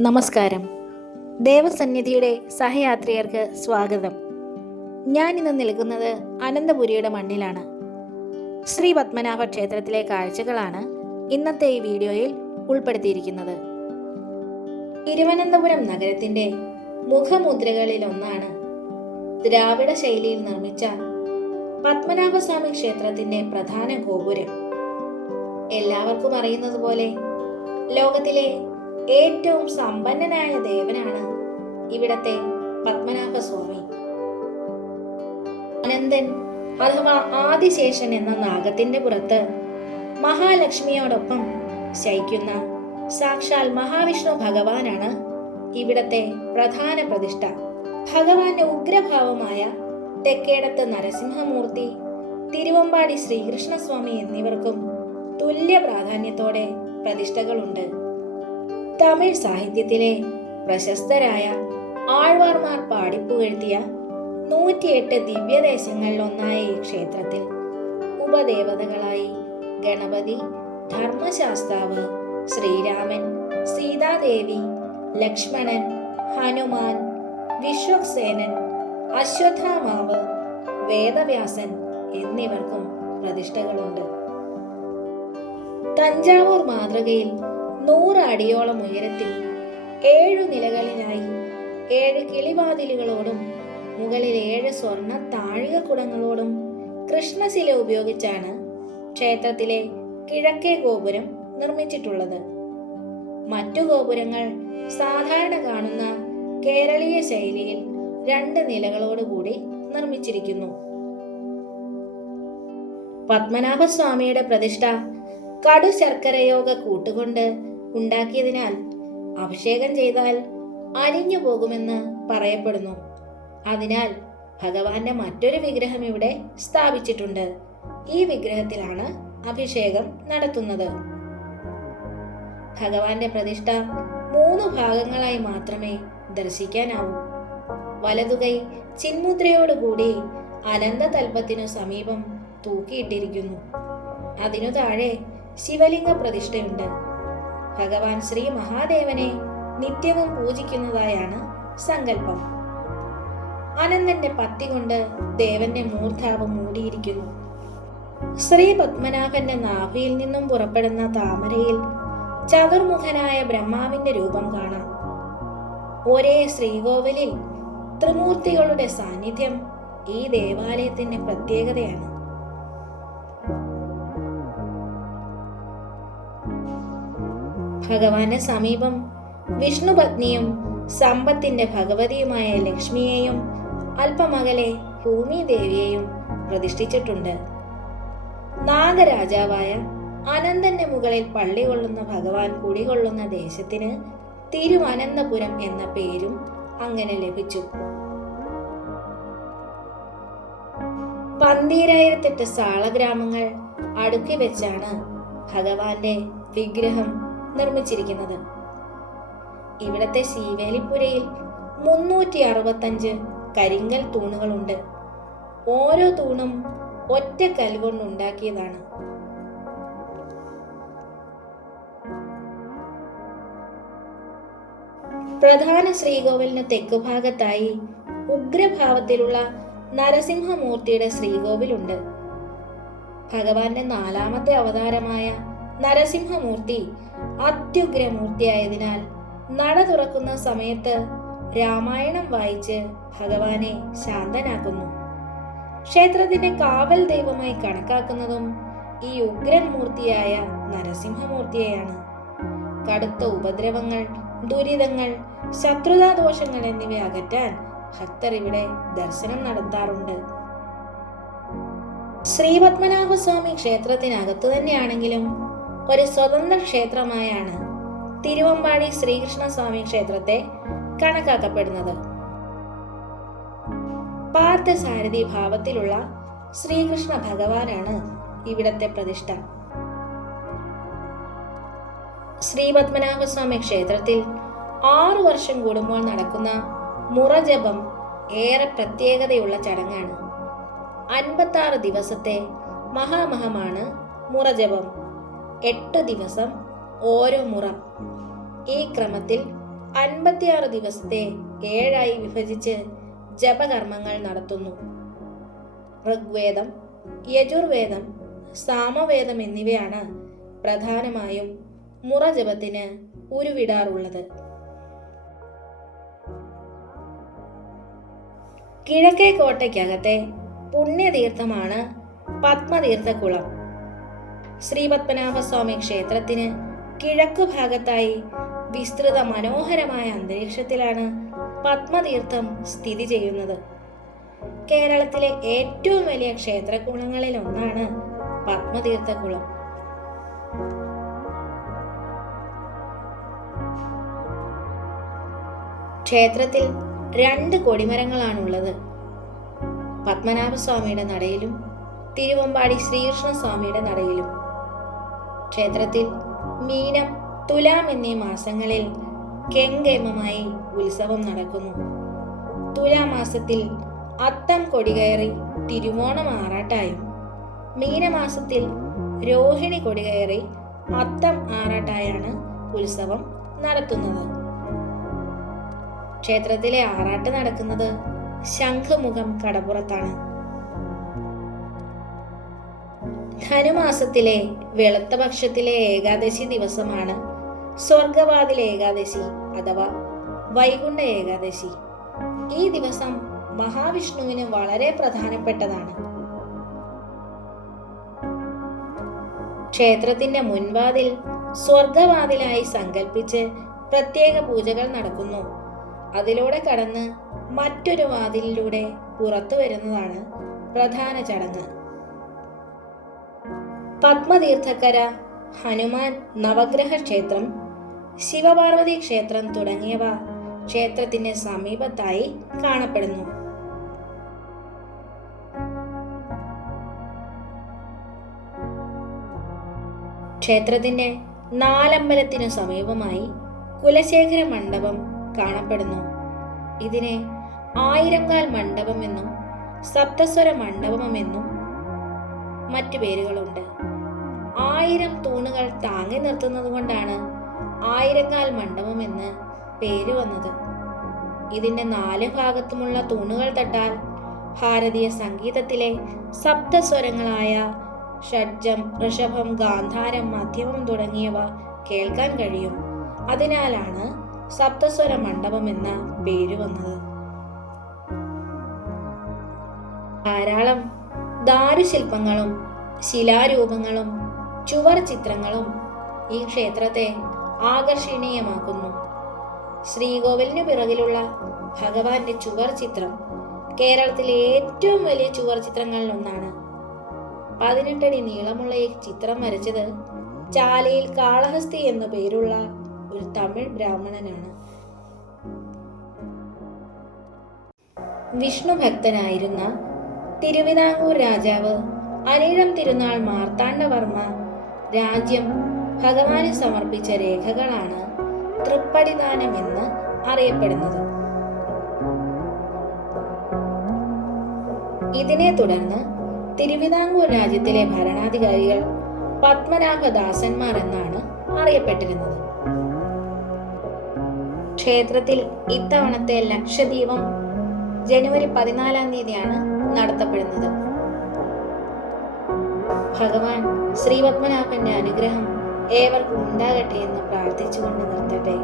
നമസ്കാരം. ദേവസന്നിധിയുടെ സഹയാത്രികർക്ക് സ്വാഗതം. ഞാനിന്ന് നിൽക്കുന്നത് അനന്തപുരിയുടെ മണ്ണിലാണ്. ശ്രീ പത്മനാഭ ക്ഷേത്രത്തിലെ കാഴ്ചകളാണ് ഇന്നത്തെ ഈ വീഡിയോയിൽ ഉൾപ്പെടുത്തിയിരിക്കുന്നത്. തിരുവനന്തപുരം നഗരത്തിന്റെ മുഖമുദ്രകളിൽ ഒന്നാണ് ദ്രാവിഡ ശൈലിയിൽ നിർമ്മിച്ച പത്മനാഭസ്വാമി ക്ഷേത്രത്തിന്റെ പ്രധാന ഗോപുരം. എല്ലാവർക്കും അറിയുന്നത് പോലെ ലോകത്തിലെ ഏറ്റവും സമ്പന്നനായ ദേവനാണ് ഇവിടത്തെ പത്മനാഭസ്വാമി. അനന്തൻ അഥവാ ആദിശേഷൻ എന്ന നാഗത്തിന്റെ പുറത്ത് മഹാലക്ഷ്മിയോടൊപ്പം ശയിക്കുന്ന സാക്ഷാൽ മഹാവിഷ്ണു ഭഗവാനാണ് ഇവിടത്തെ പ്രധാന പ്രതിഷ്ഠ. ഭഗവാന്റെ ഉഗ്രഭാവമായ തെക്കേടത്ത് നരസിംഹമൂർത്തി, തിരുവമ്പാടി ശ്രീകൃഷ്ണസ്വാമി എന്നിവർക്കും തുല്യ പ്രാധാന്യത്തോടെ പ്രതിഷ്ഠകളുണ്ട്. തമിഴ് സാഹിത്യത്തിലെ പ്രശസ്തരായ ആഴ്വാർമാർ പാടിപ്പുകഴ്ത്തിയ 108 ദിവ്യദേശങ്ങളിൽ ഒന്നായ ഈ ക്ഷേത്രത്തിൽ ഉപദേവതകളായി ഗണപതി, ധർമ്മശാസ്താവ്, ശ്രീരാമൻ, സീതാദേവി, ലക്ഷ്മണൻ, ഹനുമാൻ, വിശ്വക്സേനൻ, അശ്വത്ഥാമാവ്, വേദവ്യാസൻ എന്നിവർക്കും പ്രതിഷ്ഠകളുണ്ട്. തഞ്ചാവൂർ മാതൃകയിൽ 100 അടിയോളം ഉയരത്തിൽ 7 നിലകളിലായി 7 കിളിവാതിലുകളോടും മുകളിൽ 7 സ്വർണ്ണ താഴികക്കുടങ്ങളോടും കൃഷ്ണശില ഉപയോഗിച്ചാണ് ക്ഷേത്രത്തിലെ കിഴക്കേ ഗോപുരം നിർമ്മിച്ചിട്ടുള്ളത്. മറ്റു ഗോപുരങ്ങൾ സാധാരണ കാണുന്ന കേരളീയ ശൈലിയിൽ 2 നിലകളോടുകൂടി നിർമ്മിച്ചിരിക്കുന്നു. പത്മനാഭസ്വാമിയുടെ പ്രതിഷ്ഠ കടു ശർക്കരയോഗ കൂട്ടുകൊണ്ട് ഉണ്ടാക്കിയതിനാൽ അഭിഷേകം ചെയ്താൽ അലിഞ്ഞു പോകുമെന്ന് പറയപ്പെടുന്നു. അതിനാൽ ഭഗവാന്റെ മറ്റൊരു വിഗ്രഹം ഇവിടെ സ്ഥാപിച്ചിട്ടുണ്ട്. ഈ വിഗ്രഹത്തിലാണ് അഭിഷേകം നടത്തുന്നത്. ഭഗവാന്റെ പ്രതിഷ്ഠ 3 ഭാഗങ്ങളായി മാത്രമേ ദർശിക്കാനാവൂ. വലതുകൈ ചിന്മുദ്രയോടുകൂടി അനന്ത തൽപ്പത്തിനു സമീപം തൂക്കിയിട്ടിരിക്കുന്നു. അതിനു താഴെ ശിവലിംഗ പ്രതിഷ്ഠയുണ്ട്. ഭഗവാൻ ശ്രീ മഹാദേവനെ നിത്യവും പൂജിക്കുന്നതായാണ് സങ്കല്പം. അനന്തന്റെ പത്തി കൊണ്ട് ദേവന്റെ മൂർധാവ് മൂടിയിരിക്കുന്നു. ശ്രീ പത്മനാഭന്റെ നാഭിയിൽ നിന്നും പുറപ്പെടുന്ന താമരയിൽ ചതുർമുഖനായ ബ്രഹ്മാവിന്റെ രൂപം കാണാം. ഒരേ ശ്രീകോവിലിൽ ത്രിമൂർത്തികളുടെ സാന്നിധ്യം ഈ ദേവാലയത്തിന്റെ പ്രത്യേകതയാണ്. ഭഗവാന്റെ സമീപം വിഷ്ണുപത്നിയും സമ്പത്തിന്റെ ഭഗവതിയുമായ ലക്ഷ്മിയെയും അല്പമകലെ ഭൂമിദേവിയെയും പ്രതിഷ്ഠിച്ചിട്ടുണ്ട്. നാഗരാജാവായ അനന്തന്റെ മുകളിൽ പള്ളി കൊള്ളുന്ന ഭഗവാൻ കുടികൊള്ളുന്ന ദേശത്തിന് തിരുവനന്തപുരം എന്ന പേരും അങ്ങനെ ലഭിച്ചു. 12,008 സാളഗ്രാമങ്ങൾ അടുക്കി വെച്ചാണ് ഭഗവാന്റെ വിഗ്രഹം നിർമ്മിച്ചിരിക്കുന്നത്. ഇവിടത്തെ ശീവേലിപ്പുരയിൽ 365 കരിങ്കൽ തൂണുകളുണ്ട്. ഓരോ തൂണും ഒറ്റ കല്ലുകൊണ്ടുണ്ടാക്കിയതാണ്. പ്രധാന ശ്രീകോവിലിന് തെക്കുഭാഗത്തായി ഉഗ്രഭാവത്തിലുള്ള നരസിംഹമൂർത്തിയുടെ ശ്രീകോവിലുണ്ട്. ഭഗവാന്റെ 4ാമത്തെ അവതാരമായ നരസിംഹമൂർത്തി അത്യുഗ്രമൂർത്തിയായതിനാൽ നട തുറക്കുന്ന സമയത്ത് രാമായണം വായിച്ച് ഭഗവാനെ ശാന്തനാക്കുന്നു. ക്ഷേത്രത്തിന്റെ കാവൽ ദൈവമായി കണക്കാക്കുന്നതും ഈ ഉഗ്രൻ മൂർത്തിയായ നരസിംഹമൂർത്തിയെയാണ്. കടുത്ത ഉപദ്രവങ്ങൾ, ദുരിതങ്ങൾ, ശത്രുതാദോഷങ്ങൾ എന്നിവ അകറ്റാൻ ഭക്തർ ഇവിടെ ദർശനം നടത്താറുണ്ട്. ശ്രീ പത്മനാഭസ്വാമി ക്ഷേത്രത്തിനകത്തു തന്നെയാണെങ്കിലും ഒരു സ്വതന്ത്ര ക്ഷേത്രമായാണ് തിരുവമ്പാടി ശ്രീകൃഷ്ണസ്വാമി ക്ഷേത്രത്തെ കണക്കാക്കപ്പെടുന്നത്. പാർത്ഥസാരഥി ഭാവത്തിലുള്ള ശ്രീകൃഷ്ണ ഭഗവാനാണ് ഇവിടത്തെ പ്രതിഷ്ഠ. ശ്രീ പത്മനാഭസ്വാമി ക്ഷേത്രത്തിൽ 6 വർഷം കൂടുമ്പോൾ നടക്കുന്ന മുറജപം ഏറെ പ്രത്യേകതയുള്ള ചടങ്ങാണ്. 56 ദിവസത്തെ മഹാമഹമാണ് മുറജപം. 8 ദിവസം ഓരോ മുറ. ഈ ക്രമത്തിൽ 56 ദിവസത്തെ 7ആയി വിഭജിച്ച് ജപകർമ്മങ്ങൾ നടത്തുന്നു. ഋഗ്വേദം, യജുർവേദം, സാമവേദം എന്നിവയാണ് പ്രധാനമായും മുറജപത്തിന് ഉരുവിടാറുള്ളത്. കിഴക്കേ കോട്ടയ്ക്കകത്തെ പുണ്യതീർത്ഥമാണ് പത്മതീർത്ഥക്കുളം. ശ്രീപത്മനാഭസ്വാമി ക്ഷേത്രത്തിന് കിഴക്കു ഭാഗത്തായി വിസ്തൃത മനോഹരമായ അന്തരീക്ഷത്തിലാണ് പത്മതീർത്ഥം സ്ഥിതി ചെയ്യുന്നത്. കേരളത്തിലെ ഏറ്റവും വലിയ ക്ഷേത്രകുളങ്ങളിൽ ഒന്നാണ് പത്മതീർത്ഥക്കുളം. ക്ഷേത്രത്തിൽ 2 കൊടിമരങ്ങളാണുള്ളത്. പത്മനാഭസ്വാമിയുടെ നടയിലും തിരുവമ്പാടി ശ്രീകൃഷ്ണസ്വാമിയുടെ നടയിലും. ക്ഷേത്രത്തിൽ മീനം, തുലാം എന്നീ മാസങ്ങളിൽ കെങ്കേമമായി ഉത്സവം നടക്കുന്നു. തുലാമാസത്തിൽ അത്തം കൊടികയറി തിരുവോണം ആറാട്ടായും, മീനമാസത്തിൽ രോഹിണി കൊടികയറി അത്തം ആറാട്ടായാണ് ഉത്സവം നടത്തുന്നത്. ക്ഷേത്രത്തിലെ ആറാട്ട് നടക്കുന്നത് ശംഖുമുഖം കടപ്പുറത്താണ്. ധനുമാസത്തിലെ വെളുത്ത പക്ഷത്തിലെ ഏകാദശി ദിവസമാണ് സ്വർഗവാതിൽ ഏകാദശി അഥവാ വൈകുണ്ഠ ഏകാദശി. ഈ ദിവസം മഹാവിഷ്ണുവിന് വളരെ പ്രധാനപ്പെട്ടതാണ്. ക്ഷേത്രത്തിന്റെ മുൻവാതിൽ സ്വർഗവാതിലായി സങ്കല്പിച്ച് പ്രത്യേക പൂജകൾ നടക്കുന്നു. അതിലൂടെ കടന്ന് മറ്റൊരു വാതിലിലൂടെ പുറത്തു വരുന്നതാണ് പ്രധാന ചടങ്ങ്. പത്മതീർത്ഥക്കര ഹനുമാൻ നവഗ്രഹ ക്ഷേത്രം, ശിവപാർവതി ക്ഷേത്രം തുടങ്ങിയവ ക്ഷേത്രത്തിന്റെ സമീപത്തായി കാണപ്പെടുന്നു. ക്ഷേത്രത്തിന്റെ നാലമ്പലത്തിനു സമീപമായി കുലശേഖര മണ്ഡപം കാണപ്പെടുന്നു. ഇതിനെ 1000-കാൽ മണ്ഡപം എന്നും സപ്തസ്വര മണ്ഡപമെന്നും മറ്റു പേരുകളുണ്ട്. 1000 തൂണുകൾ താങ്ങി നിർത്തുന്നത് കൊണ്ടാണ് 1000-കാൽ മണ്ഡപം എന്ന് പേര് വന്നത്. ഇതിന്റെ 4 ഭാഗത്തുമുള്ള തൂണുകൾ തട്ടാൽ ഭാരതീയ സംഗീതത്തിലെ സപ്തസ്വരങ്ങളായ ഷഡ്ജം, ഋഷഭം, ഗാന്ധാരം, മധ്യമം തുടങ്ങിയവ കേൾക്കാൻ കഴിയും. അതിനാലാണ് സപ്തസ്വര മണ്ഡപം എന്ന പേര് വന്നത്. ധാരാളം ദാരുശില്പങ്ങളും ശിലാരൂപങ്ങളും ചുവർ ചിത്രങ്ങളും ഈ ക്ഷേത്രത്തെ ആകർഷണീയമാക്കുന്നു. ശ്രീകോവിലിന് പിറകിലുള്ള ഭഗവാന്റെ ചുവർ ചിത്രം കേരളത്തിലെ ഏറ്റവും വലിയ ചുവർ ചിത്രങ്ങളിൽ ഒന്നാണ്. 18 അടി നീളമുള്ള ഈ ചിത്രം വരച്ചത് ചാലയിൽ കാളഹസ്തി എന്നു പേരുള്ള ഒരു തമിഴ് ബ്രാഹ്മണനാണ്. വിഷ്ണു ഭക്തനായിരുന്ന തിരുവിതാംകൂർ രാജാവ് അനിഴം തിരുനാൾ മാർത്താണ്ഡവർമ്മ രാജ്യം ഭഗവാന് സമർപ്പിച്ച രേഖകളാണ് തൃപ്പടിദാനം എന്ന് അറിയപ്പെടുന്നത്. ഇതിനെ തുടർന്ന് തിരുവിതാംകൂർ രാജ്യത്തിലെ ഭരണാധികാരികൾ പത്മനാഭദാസന്മാർ എന്നാണ് അറിയപ്പെട്ടിരുന്നത്. ക്ഷേത്രത്തിൽ ഇത്തവണത്തെ ലക്ഷദീപം ജനുവരി 14-ാം തീയതിയാണ് നടത്തപ്പെടുന്നത്. ഭഗവാൻ ശ്രീപത്മനാഭന്റെ അനുഗ്രഹം ഏവർക്കും ഉണ്ടാകട്ടെ എന്ന് പ്രാർത്ഥിച്ചുകൊണ്ട് നിർത്തട്ടെ.